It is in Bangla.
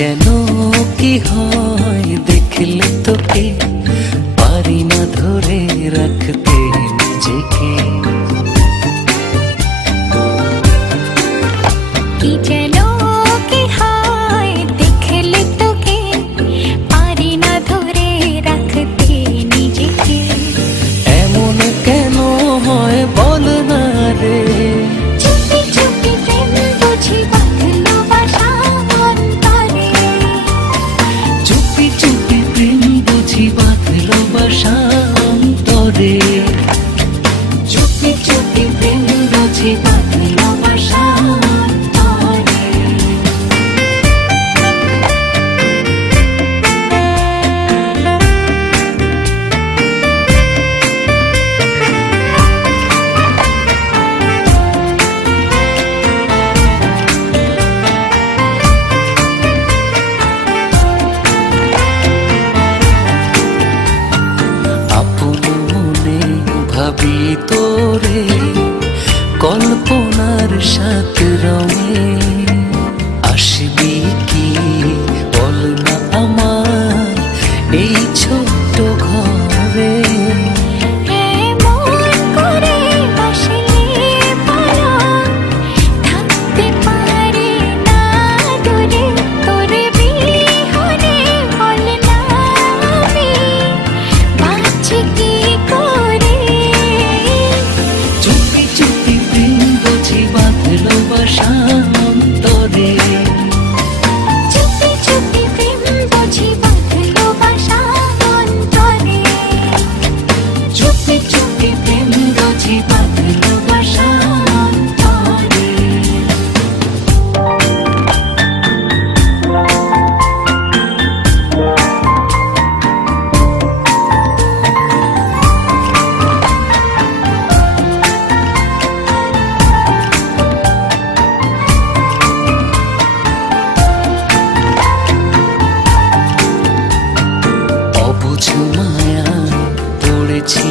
যেন কি হয় দেখলে তোকে, পারি না ধরে রাখতে নিজেকে। কি যেন কি হয় দেখলে তোকে, পারি না ধরে রাখতে নিজেকে। এমন কেন হয় বল না রে, চুপি চুপি প্রেম বুঝি বাঁধলো বাসা অন্তরে। চুপি চুপি প্রেম বুঝি বাঁধলো বাসা অন্তরে। চুপি চুপি প্রেম বুঝি বাঁধলো বাসা অন্তরে। আপন মনে ভাবি তোরে, কল্পনার সাত রঙে। আসবি কি বল না আমার এই ছোট্ট ঘরে। এমন করে বসলে পারা, থাকতে পারি না দূরে। তোর বিহনে বল না আমি বাঁচি কি করে। চুপি চুপি প্রেম বুঝি বাঁধলো বাসা অন্তরে। চুপি চুপি প্রেম বুঝি বাঁধলো বাসা অন্তরে। চুপি চুপি প্রেম বুঝি বাঁধলো বাসা অন্তরে। অবুঝ মায়া পড়েছি